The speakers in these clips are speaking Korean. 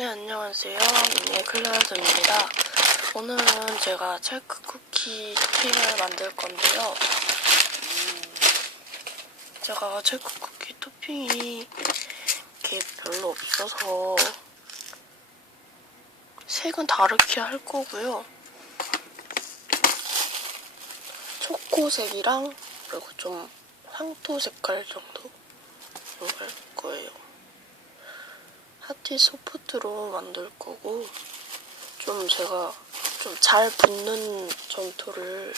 네, 안녕하세요. 미니 클라우드입니다. 오늘은 제가 찰크 쿠키 토핑을 만들 건데요. 음, 제가 찰크 쿠키 토핑이 이렇게 별로 없어서 색은 다르게 할 거고요. 초코색이랑 그리고 좀 황토 색깔 정도 할 거예요. 하티 소프트로 만들 거고 좀 제가 좀 잘 붙는 점토를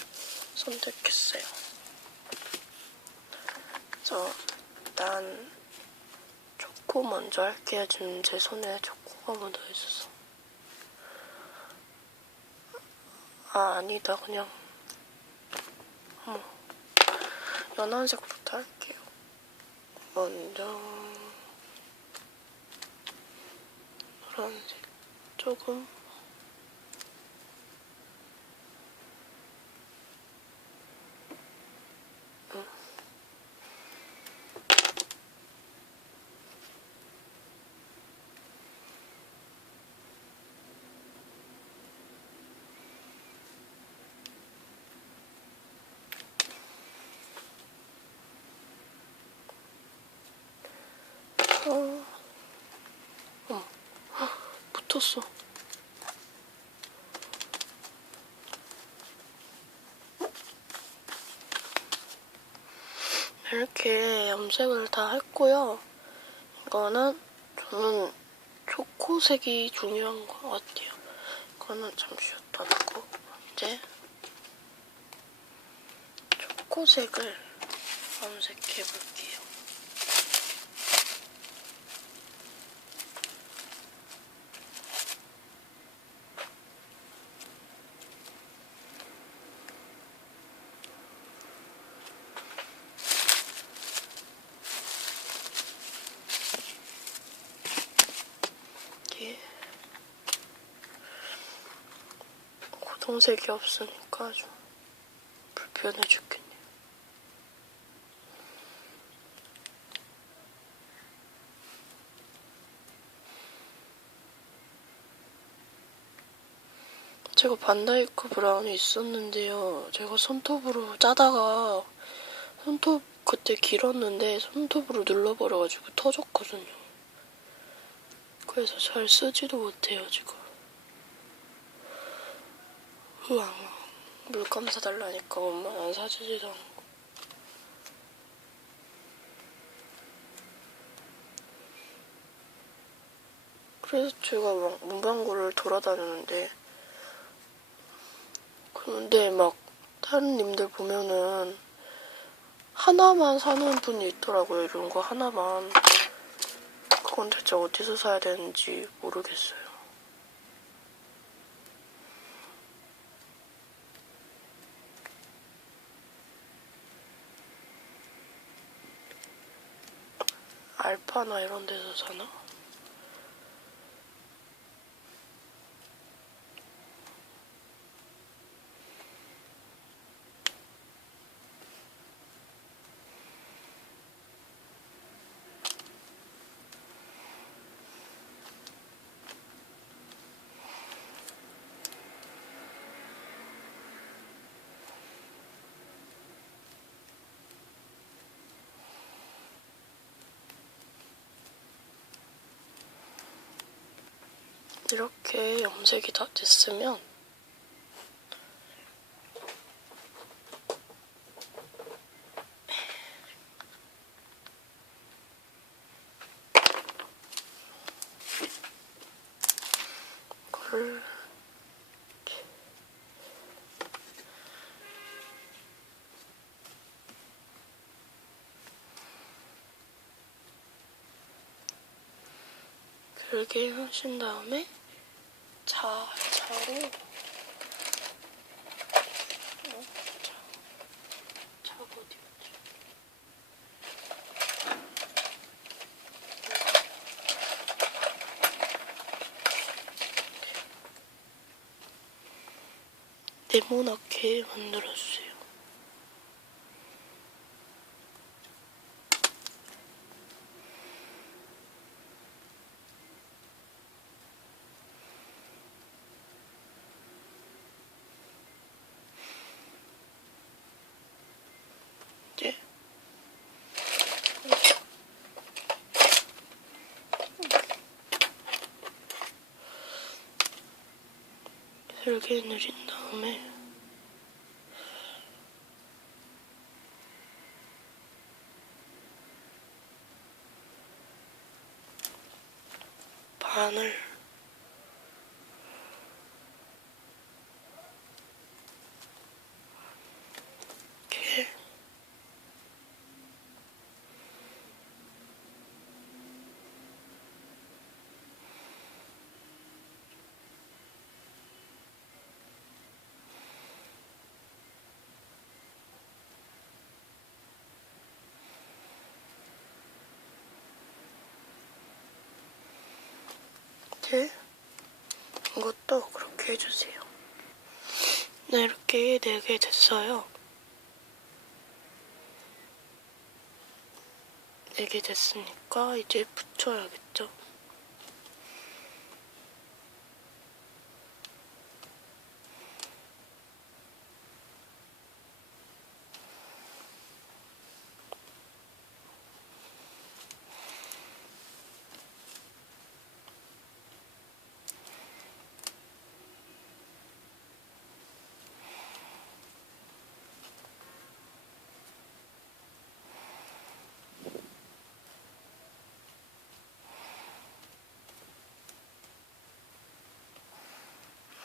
선택했어요. 그래서 일단 초코 먼저 할게요. 지금 제 손에 초코가 묻어 있어서. 아 아니다 그냥 어머 연한색부터 할게요. 먼저 노란색 조금 응. 어, 어머, 헉, 붙었어. 이렇게 염색을 다 했고요. 이거는 저는 초코색이 중요한 것 같아요. 이거는 잠시 여기다 두고 이제 초코색을 염색해 볼게요. 동색이 없으니까 아주 불편해 죽겠네. 제가 반다이크 브라운이 있었는데요. 제가 손톱으로 짜다가 손톱 그때 길었는데 손톱으로 눌러버려가지고 터졌거든요. 그래서 잘 쓰지도 못해요, 지금. 우와, 물감 사달라니까 엄마는 안 사주지도 않고. 그래서 제가 막 문방구를 돌아다녔는데, 근데 막 다른 님들 보면은 하나만 사는 분이 있더라고요. 이런 거 하나만. 그건 대체 어디서 사야 되는지 모르겠어요. 알파나 이런 데서 사나? 이렇게 염색이 다 됐으면 길게 하신 다음에 자, 자로 어? 자, 자가 어디 갔지? 네모나게 만들어주 맛있지? 열개 내린 다음에 반을 이렇게 이것도 그렇게 해주세요. 네, 이렇게 네개 됐어요. 네개 됐으니까 이제 붙여야겠죠.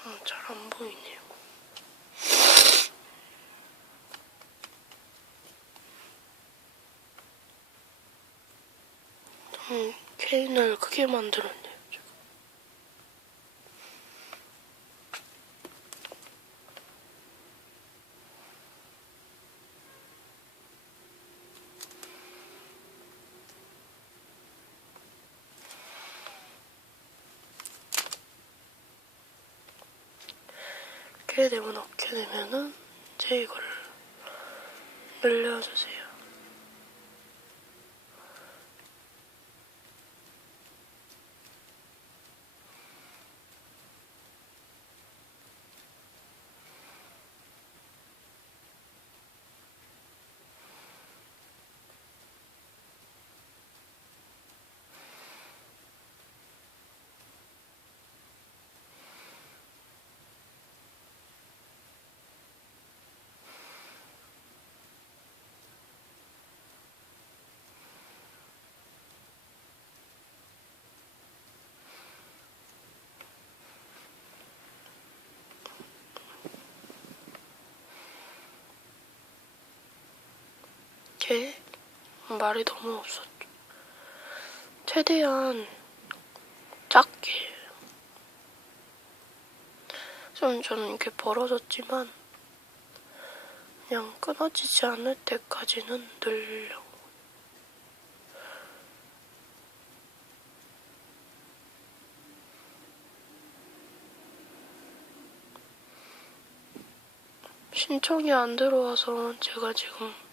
어, 잘 안 보이네요. 음, 케인을 크게 만들었네 이렇게 되면 어떻게 되면은 이제 이거를 늘려주세요. 걔 말이 너무 없었죠. 최대한 작게 좀 저는 이렇게 벌어졌지만 그냥 끊어지지 않을 때까지는 늘려. 신청이 안 들어와서 제가 지금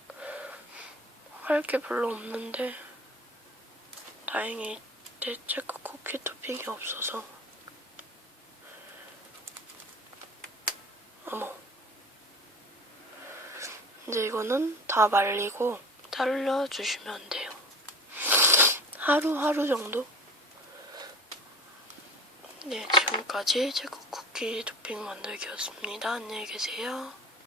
할 게 별로 없는데 다행히 내 체크 쿠키 토핑이 없어서. 어머. 이제 이거는 다 말리고 잘라주시면 돼요. 하루하루 정도? 네 지금까지 체크 쿠키 토핑 만들기였습니다. 안녕히 계세요